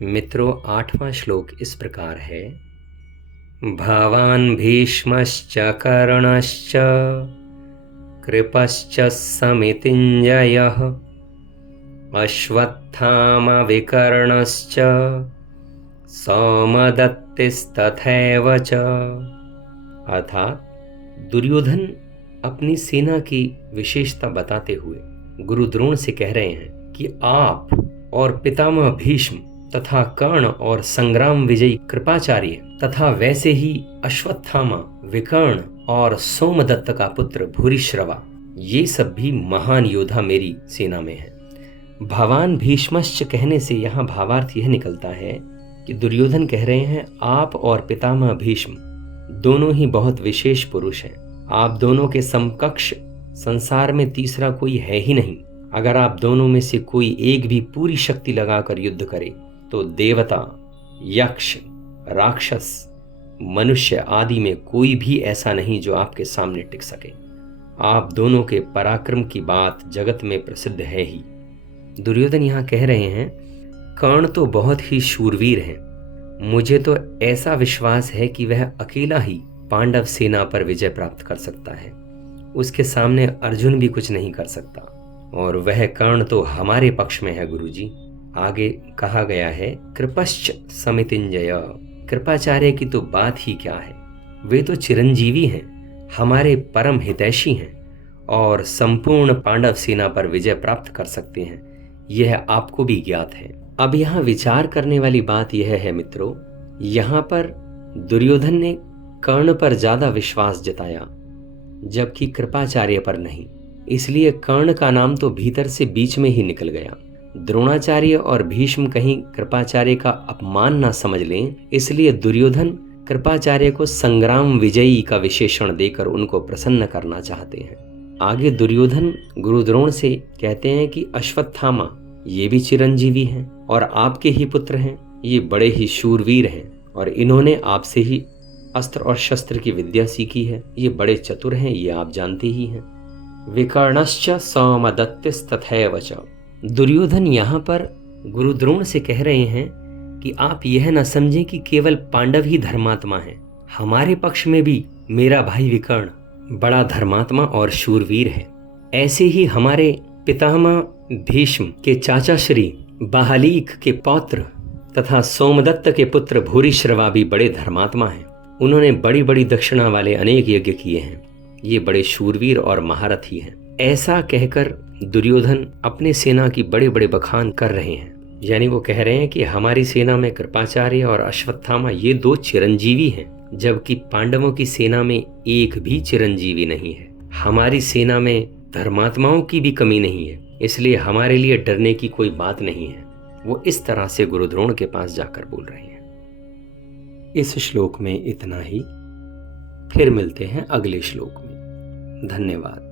मित्रों, 8वां श्लोक इस प्रकार है। भवान् भीष्मश्च कर्णश्च कृपश्च समितिञ्जयः अश्वत्थामा विकर्णश्च सौमदत्तिस्तथैव च। अर्थात दुर्योधन अपनी सेना की विशेषता बताते हुए गुरु द्रोण से कह रहे हैं कि आप और पितामह भीष्म तथा कर्ण और संग्राम विजयी कृपाचार्य तथा वैसे ही अश्वत्थामा, विकर्ण और सोमदत्त का पुत्र भूरिश्रवा, ये सब भी महान योद्धा मेरी सेना में हैं। भवान भीष्मश्च कहने से यहाँ भावार्थ यह निकलता है कि दुर्योधन कह रहे हैं आप और पितामह भीष्म दोनों ही बहुत विशेष पुरुष हैं। आप दोनों के समकक्ष संसार में तीसरा कोई है ही नहीं। अगर आप दोनों में से कोई एक भी पूरी शक्ति लगाकर युद्ध करे तो देवता, यक्ष, राक्षस, मनुष्य आदि में कोई भी ऐसा नहीं जो आपके सामने टिक सके। आप दोनों के पराक्रम की बात जगत में प्रसिद्ध है ही। दुर्योधन यहाँ कह रहे हैं कर्ण तो बहुत ही शूरवीर हैं। मुझे तो ऐसा विश्वास है कि वह अकेला ही पांडव सेना पर विजय प्राप्त कर सकता है। उसके सामने अर्जुन भी कुछ नहीं कर सकता और वह कर्ण तो हमारे पक्ष में है गुरुजी। आगे कहा गया है कृपश्च समितिञ्जय। कृपाचार्य की तो बात ही क्या है, वे तो चिरंजीवी हैं, हमारे परम हितैषी हैं और संपूर्ण पांडव सेना पर विजय प्राप्त कर सकते हैं। यह आपको भी ज्ञात है। अब यहाँ विचार करने वाली बात यह है मित्रों, यहाँ पर दुर्योधन ने कर्ण पर ज्यादा विश्वास जताया जबकि कृपाचार्य पर नहीं। इसलिए कर्ण का नाम तो भीतर से बीच में ही निकल गया। द्रोणाचार्य और भीष्म कहीं कृपाचार्य का अपमान ना समझ लें, इसलिए दुर्योधन कृपाचार्य को संग्राम विजयी का विशेषण देकर उनको प्रसन्न करना चाहते हैं। आगे दुर्योधन गुरु द्रोण से कहते हैं कि अश्वत्थामा ये भी चिरंजीवी हैं और आपके ही पुत्र हैं। ये बड़े ही शूरवीर हैं और इन्होंने आपसे ही अस्त्र और शस्त्र की विद्या सीखी है। ये बड़े चतुर हैं, ये आप जानते ही हैं। विकर्णश्च सौमदत्तिस्तथैव च। दुर्योधन यहाँ पर गुरु द्रोण से कह रहे हैं कि आप यह न समझें कि केवल पांडव ही धर्मात्मा हैं। हमारे पक्ष में भी मेरा भाई विकर्ण बड़ा धर्मात्मा और शूरवीर है। ऐसे ही हमारे पितामह भीष्म के चाचा श्री बाहलीक के पौत्र तथा सोमदत्त के पुत्र भूरिश्रवा भी बड़े धर्मात्मा हैं। उन्होंने बड़ी बड़ी दक्षिणा वाले अनेक यज्ञ किए हैं। ये बड़े शूरवीर और महारथी हैं। ऐसा कहकर दुर्योधन अपने सेना की बड़े बड़े बखान कर रहे हैं। यानी वो कह रहे हैं कि हमारी सेना में कृपाचार्य और अश्वत्थामा ये दो चिरंजीवी हैं, जबकि पांडवों की सेना में एक भी चिरंजीवी नहीं है। हमारी सेना में धर्मात्माओं की भी कमी नहीं है, इसलिए हमारे लिए डरने की कोई बात नहीं है। वो इस तरह से गुरु द्रोण के पास जाकर बोल रहे हैं। इस श्लोक में इतना ही। फिर मिलते हैं अगले श्लोक में। धन्यवाद।